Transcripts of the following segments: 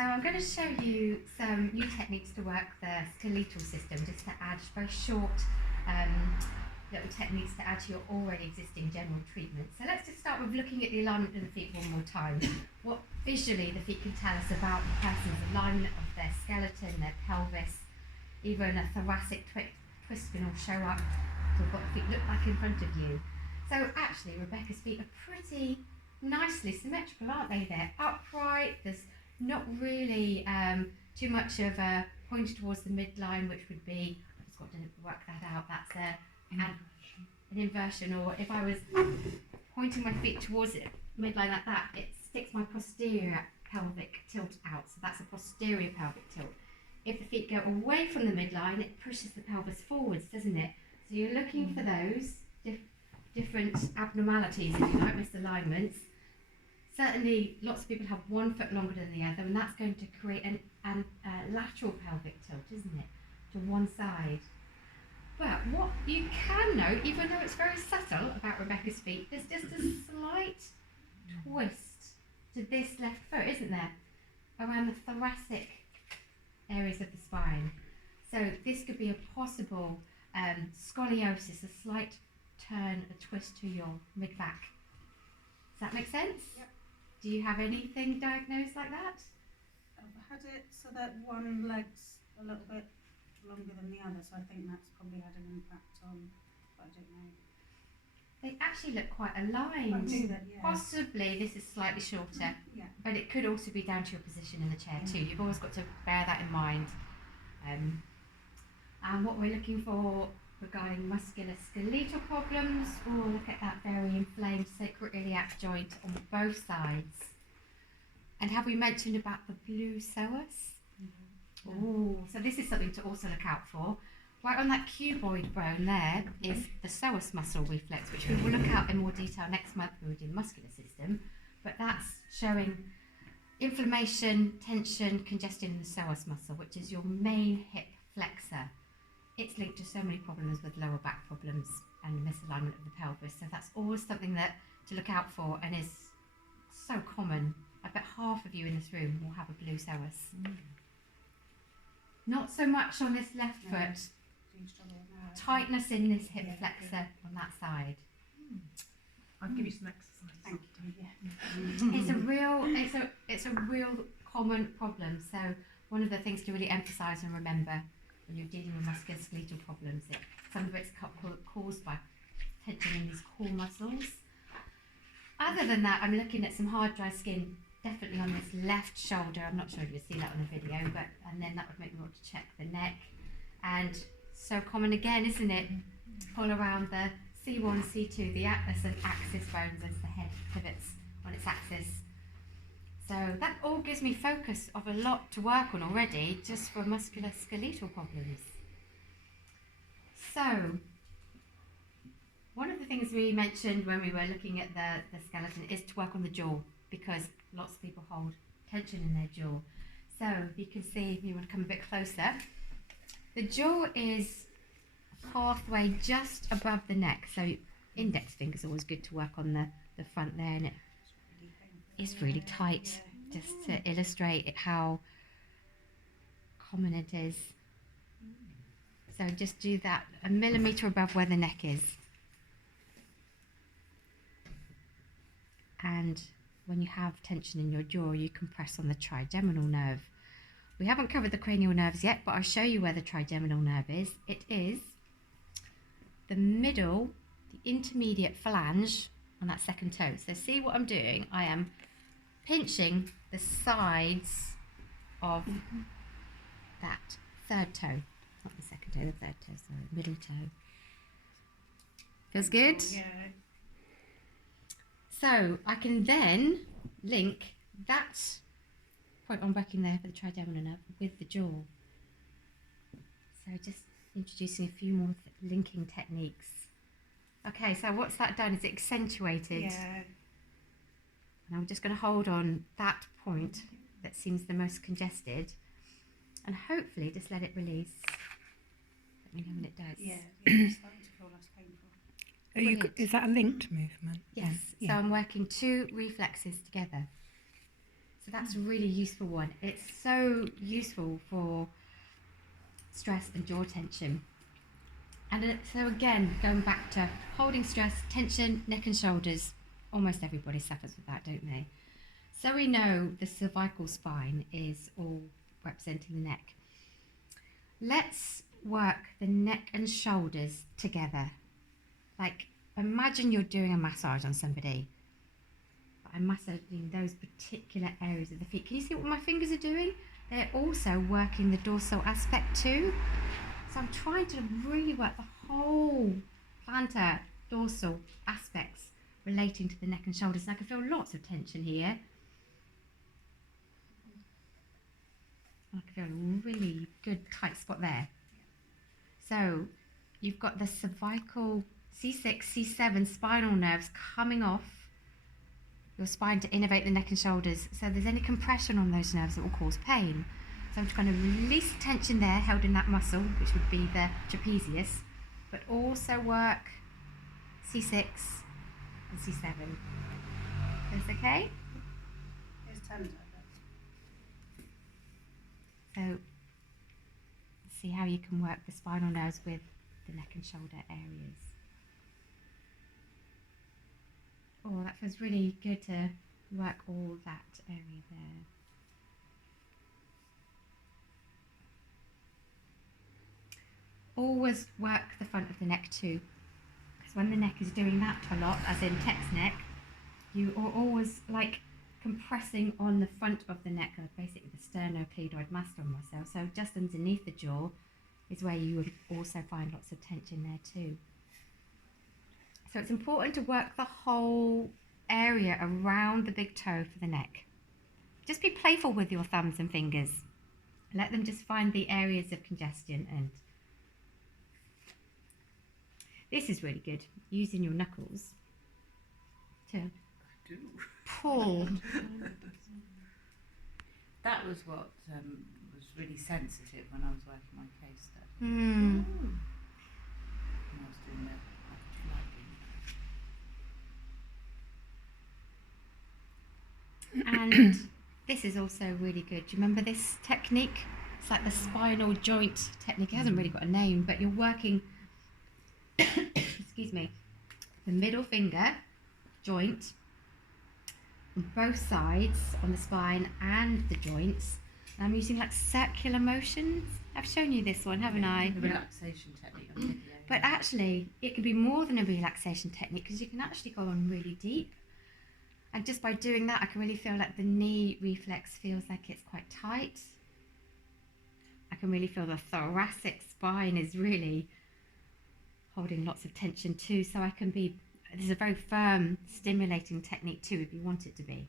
So I'm going to show you some new techniques to work the skeletal system, just to add very short little techniques to add to your already existing general treatment. So let's just start with looking at the alignment of the feet one more time. What visually the feet can tell us about the person's alignment of their skeleton, their pelvis, even a thoracic twist can all show up to what the feet look like in front of you. So actually Rebecca's feet are pretty nicely symmetrical, aren't they? They're upright, there's not really too much of a point towards the midline, which would be, I've just got to work that out, that's an inversion, or if I was pointing my feet towards it, midline like that, it sticks my posterior pelvic tilt out, so that's a posterior pelvic tilt. If the feet go away from the midline, it pushes the pelvis forwards, doesn't it? So you're looking for those different abnormalities, if you like, misalignments. Certainly, lots of people have one foot longer than the other, and that's going to create a lateral pelvic tilt, isn't it, to one side. But what you can note, even though it's very subtle about Rebecca's feet, there's just a slight twist to this left foot, isn't there, around the thoracic areas of the spine. So this could be a possible scoliosis, a slight turn, a twist to your mid-back. Does that make sense? Yep. Do you have anything diagnosed like that? I've had it so that one leg's a little bit longer than the other, so I think that's probably had an impact on, but I don't know. They actually look quite aligned. I do that, yeah. Possibly this is slightly shorter, Yeah. but it could also be down to your position in the chair too. You've always got to bear that in mind. And what we're looking for regarding musculoskeletal problems, we'll look at that very inflamed sacroiliac joint on both sides. And have we mentioned about the blue psoas? Oh, so this is something to also look out for. Right on that cuboid bone there is the psoas muscle reflex, which we will look at in more detail next month when we do the muscular system. But that's showing inflammation, tension, congestion in the psoas muscle, which is your main hip flexor. It's linked to so many problems with lower back problems and misalignment of the pelvis. So that's always something that to look out for, and is so common. I bet half of you in this room will have a blue psoas. Not so much on this left foot. Do you struggle with that? Tightness in this hip flexor on that side. I'll give you some exercise. Thank you. Yeah. It's a real common problem. So one of the things to really emphasise and remember when you're dealing with musculoskeletal problems, some of it's caused by tension in these core muscles. Other than that, I'm looking at some hard, dry skin, definitely on this left shoulder. I'm not sure if you'll see that on the video, and then that would make me want to check the neck. And so common again, isn't it? All around the C1, C2, the atlas and axis bones as the head pivots on its axis. So that all gives me focus of a lot to work on already, just for musculoskeletal problems. So, one of the things we mentioned when we were looking at the skeleton is to work on the jaw, because lots of people hold tension in their jaw. So, if you can see, if you want to come a bit closer, the jaw is halfway just above the neck, so index finger is always good to work on the front there, and it's really tight, just to illustrate how common it is. So just do that a millimetre above where the neck is. And when you have tension in your jaw, you can press on the trigeminal nerve. We haven't covered the cranial nerves yet, but I'll show you where the trigeminal nerve is. It is the middle, the intermediate phalange on that second toe. So see what I'm doing? I am pinching the sides of that third toe. Not the second toe, the third toe, sorry, middle toe. Feels good? Yeah. So I can then link that point I'm working there for the trigeminal nerve with the jaw. So just introducing a few more linking techniques. Okay, so what's that done? Is it accentuated? Yeah. And I'm just going to hold on that point that seems the most congested, and hopefully just let it release. Let me know when it does. Yeah. It's starting to feel less painful. Is that a linked movement? Yes. Yeah. So I'm working two reflexes together. So that's a really useful one. It's so useful for stress and jaw tension. And so again, going back to holding stress, tension, neck and shoulders, almost everybody suffers with that, don't they? So we know the cervical spine is all representing the neck. Let's work the neck and shoulders together. Like, imagine you're doing a massage on somebody. I'm massaging those particular areas of the feet. Can you see what my fingers are doing? They're also working the dorsal aspect too. So I'm trying to really work the whole plantar dorsal aspects relating to the neck and shoulders. And I can feel lots of tension here. I can feel a really good tight spot there. So you've got the cervical C6, C7 spinal nerves coming off your spine to innervate the neck and shoulders. So if there's any compression on those nerves, it will cause pain. So I'm trying to release tension there, held in that muscle, which would be the trapezius, but also work C6 and C7. Is okay? It's tender. So see how you can work the spinal nerves with the neck and shoulder areas. Oh, that feels really good to work all that area there. Always work the front of the neck too, because when the neck is doing that a lot, as in text neck, you are always like compressing on the front of the neck, basically the sternocleidoid masseter muscle. So just underneath the jaw is where you would also find lots of tension there too. So it's important to work the whole area around the big toe for the neck. Just be playful with your thumbs and fingers. Let them just find the areas of congestion. And this is really good, using your knuckles to pull. That was what was really sensitive when I was working my case study. Mm. When I was doing the And this is also really good. Do you remember this technique? It's like the spinal joint technique. It hasn't really got a name, but you're working, excuse me, the middle finger joint on both sides on the spine and the joints. And I'm using like circular motions. I've shown you this one, haven't I? the relaxation technique on video. But actually, it can be more than a relaxation technique, because you can actually go on really deep. And just by doing that, I can really feel like the knee reflex feels like it's quite tight. I can really feel the thoracic spine is really holding lots of tension too. So I can be, this is a very firm, stimulating technique too, if you want it to be.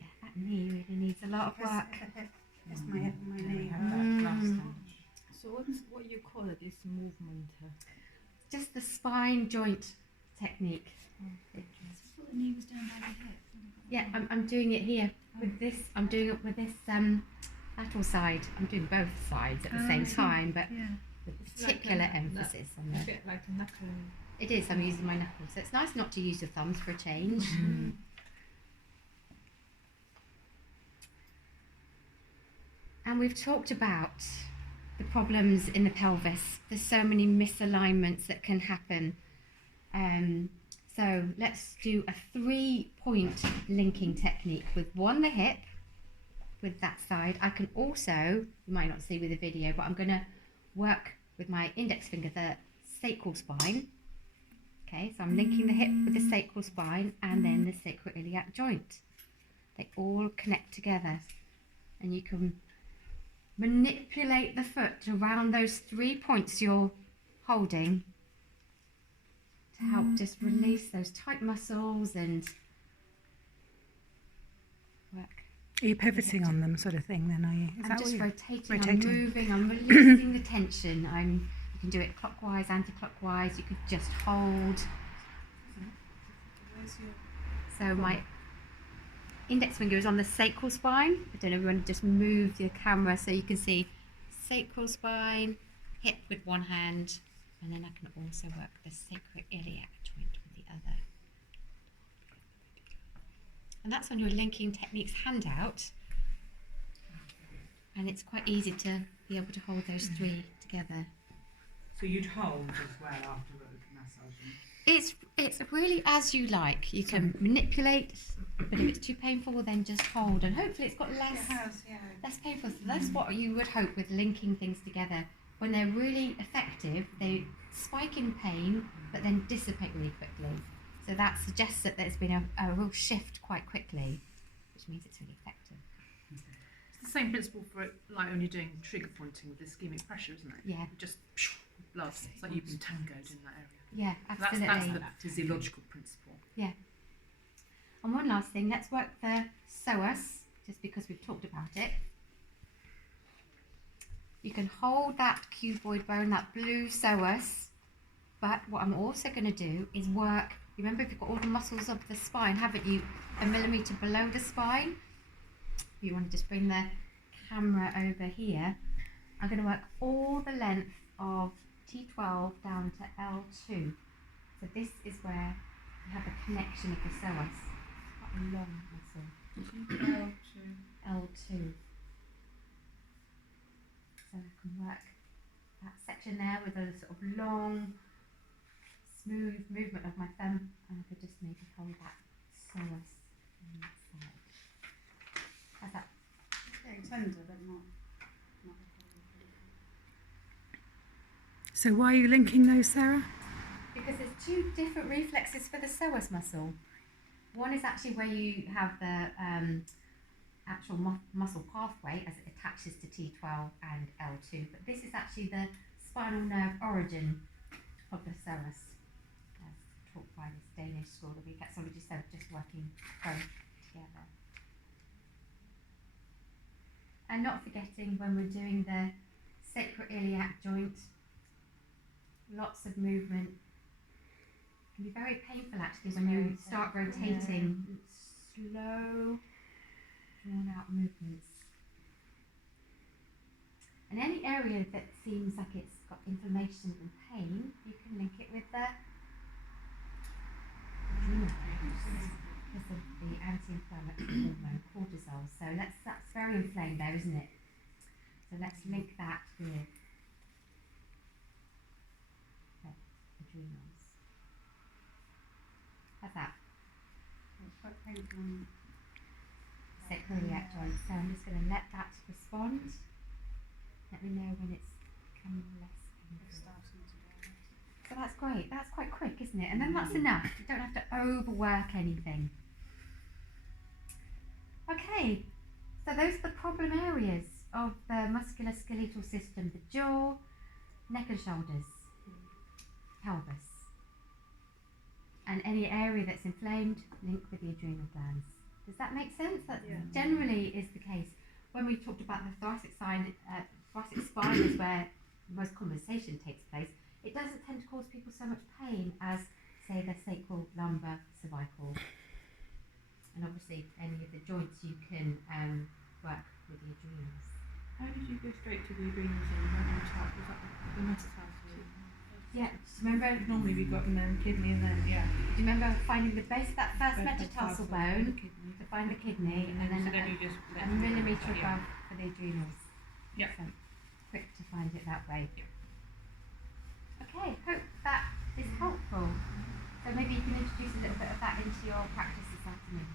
Yeah, that knee really needs a lot of work. It's my hip and my knee. So what you call it, this movement? Just the spine joint technique. I thought the knee was down by the hip. Yeah, I'm doing it here with this. I'm doing it with this lateral side. I'm doing both sides at the same time, but Yeah. with It's like particular a emphasis on A the. bit like a knuckle. It is. I'm using my knuckles, so it's nice not to use your thumbs for a change. And we've talked about the problems in the pelvis. There's so many misalignments that can happen. So let's do a 3-point linking technique with one the hip, with that side. I can also, you might not see with the video, but I'm going to work with my index finger the sacral spine. Okay, so I'm linking the hip with the sacral spine and then the sacroiliac joint. They all connect together, and you can manipulate the foot around those 3 points you're holding to help just release those tight muscles and work. Are you pivoting on them, sort of thing? Then are you? Is I'm that just what you? rotating, I'm moving, I'm releasing the tension. You can do it clockwise, anti-clockwise. You could just hold. So my index finger is on the sacral spine. I don't know if you want to just move the camera so you can see sacral spine, hip with one hand, and then I can also work the sacroiliac joint with the other. And that's on your linking techniques handout. And it's quite easy to be able to hold those three together. So you'd hold as well after massaging? It's really as you like. You can manipulate, but if it's too painful, then just hold. And hopefully it's got less painful. So that's what you would hope with linking things together. When they're really effective, they spike in pain, but then dissipate really quickly. So that suggests that there's been a real shift quite quickly, which means it's really effective. It's the same principle for it, like when you're doing trigger pointing with ischemic pressure, isn't it? Yeah. Just blood. It's like you've been tangoed in that area. Yeah, absolutely. That's the physiological principle. Yeah. And one last thing, let's work the psoas, just because we've talked about it. You can hold that cuboid bone, that blue psoas, but what I'm also going to do is work, remember you've got all the muscles of the spine, haven't you? A millimetre below the spine. You want to just bring the camera over here. I'm going to work all the length of T12 down to L2. So this is where you have a connection of the psoas. Quite a long muscle. L2. So I can work that section there with a sort of long, smooth movement of my thumb, and I could just maybe hold that psoas on that side. How's that? It's getting tender, but not. So why are you linking those, Sarah? Because there's two different reflexes for the psoas muscle. One is actually where you have the actual muscle pathway as it attaches to T12 and L2, but this is actually the spinal nerve origin of the psoas, as taught by this Danish school of reflexology, so just working both together. And not forgetting when we're doing the sacroiliac joint, lots of movement. It can be very painful actually when you start rotating. Slow, drawn out movements. And any area that seems like it's got inflammation and pain, you can link it with the adrenal glands because of the anti-inflammatory hormone cortisol. So that's very inflamed there, isn't it? So let's link that with adrenals. How's that? It's quite painful. Sacroiliac joint. So I'm just going to let that respond. Let me know when it's becoming less painful. Starting to go. So that's great. That's quite quick, isn't it? And then that's enough. You don't have to overwork anything. Okay. So those are the problem areas of the musculoskeletal system: the jaw, neck and shoulders, pelvis. And any area that's inflamed, link with the adrenal glands. Does that make sense? That generally is the case. When we talked about the thoracic spine is where most conversation takes place. It doesn't tend to cause people so much pain as, say, the sacral, lumbar, cervical. And obviously, any of the joints you can work with the adrenals. How did you go straight to the adrenals and the type? Was that the metatarsal? Yeah, remember? Normally we've got kidney and then, Do you remember finding the base of that first metatarsal bone to find the kidney, and then you just a millimetre above for the adrenals? Yeah. So quick to find it that way. Okay, hope that is helpful. So maybe you can introduce a little bit of that into your practice this afternoon.